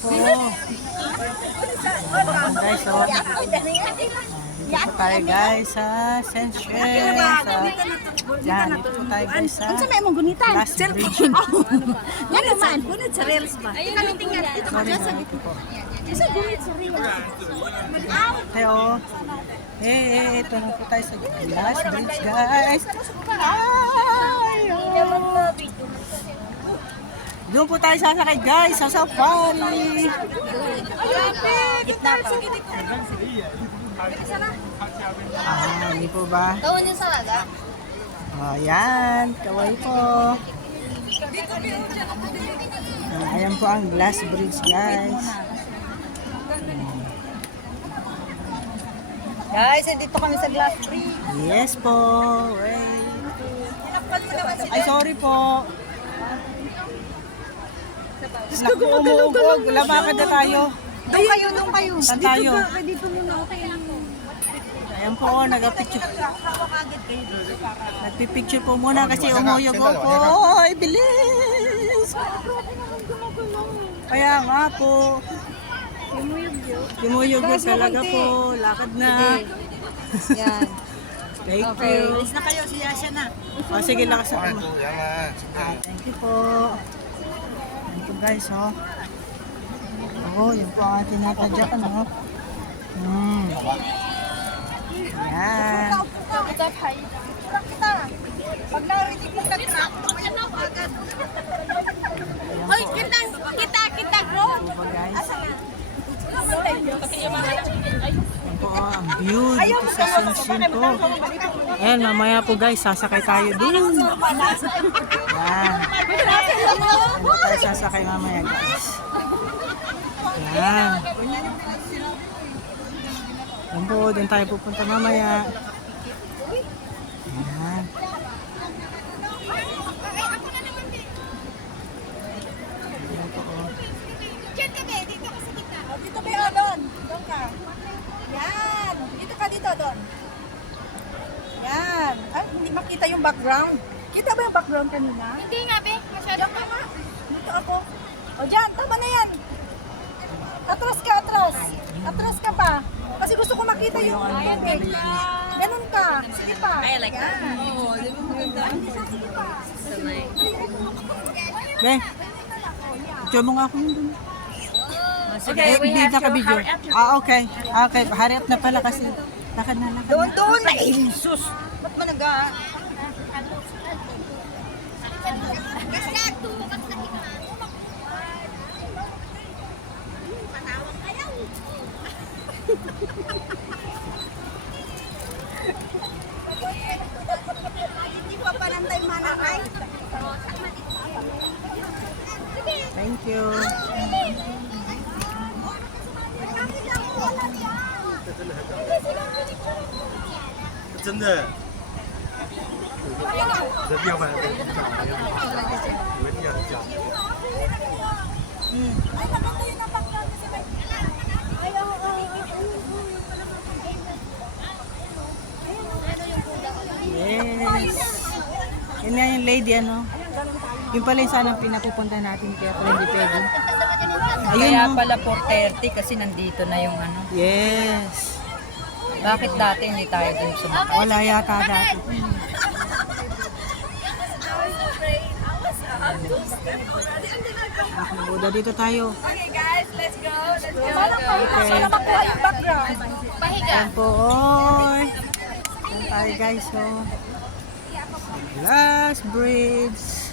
po. Guys, so, dito po tayo guys sa Sensuel. Yan, dito po tayo guys sa Unsa may mong gunitan? Last Bridge. Yan naman, gunit sa reels ba? Ayun kami tingnan. Dito Sorry na, dito po. Isa gunit sa reels. Tayo. Ito na po tayo sa Last Bridge guys. Ay, oh. Doon po tayo sasakay guys sa safari. Gitna pa. Hindi po ba? Tawon yung salaga. Ayan, kaway po. Ayan po ang Glass Bridge guys. Guys, dito kami sa Glass Bridge. Yes po. Wait. Ay, sorry po. Naku, umuugog. Labakan na tayo. Doon kayo. Saan tayo? Dito muna, okay. Ayan po, nagpipicture. Nagpipicture po muna kasi umuyog po. Ay, bilis! Kaya nga po. Umuyog yun talaga po. Lakad na. Yan. Thank you. Alis na kayo, siya na. O, sige, lakas ako. Thank you po. Thank you guys, oh. Oh, yun po ang ating natadyakan, oh. Yan. Pag narinig mo nag-track, tumayan ako agad. Hoy, kita, bro. Ito po guys. Yan po, oh, ang view dito sa Sunshine po. Ayan, mamaya po guys, sasakay tayo dun. Yan. Ayan po tayo sasakay mamaya guys. Yan. Yan po, dun tayo pupunta mamaya. Yan. Yan po, oh. Dito ba yun, Don? Doon ka. Yan. Dito ka dito, Don. Yan. Ay, hindi makita yung background. Kita ba yung background kanina? Hindi nga, be. Masyado Diyan ka nga. Dito ako. O dyan, tama na yan. Atras ka, atras. Atras ka pa. Kasi gusto ko makita yung ganun ka. Sige pa. Yan. Oo, di ba maganda? Be, picture mo nga ako yun dun. Okay, we Hindi have to naka-video. hurry up. Okay. Okay, hurry up na pala kasi. Lakad na, lakad Doon, na. doon. Ay, sus. Ba't mo nag Hindi pa panantay manangay. Thank you. 真的，人要不然我们这样讲。 Ay, maganda yun ang background kasi may... Ay, oo. Yes. Yun nga yung lady, ano? Yung pala yung sanang pinapupunta natin, kaya pala hindi pwede. Ayun, Kaya no? pala 4:30 kasi nandito na yung ano. Yes. Bakit dati hindi tayo dun sumakay? Wala yata dati. Buda dito tayo. Okay, guys, let's go. Let's go. Sana makuha yung background. Pahiga. Yan po, oy. Yan tayo guys, oh. Last bridge.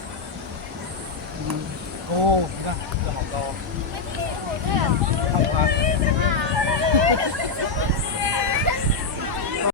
哦，你看这好高。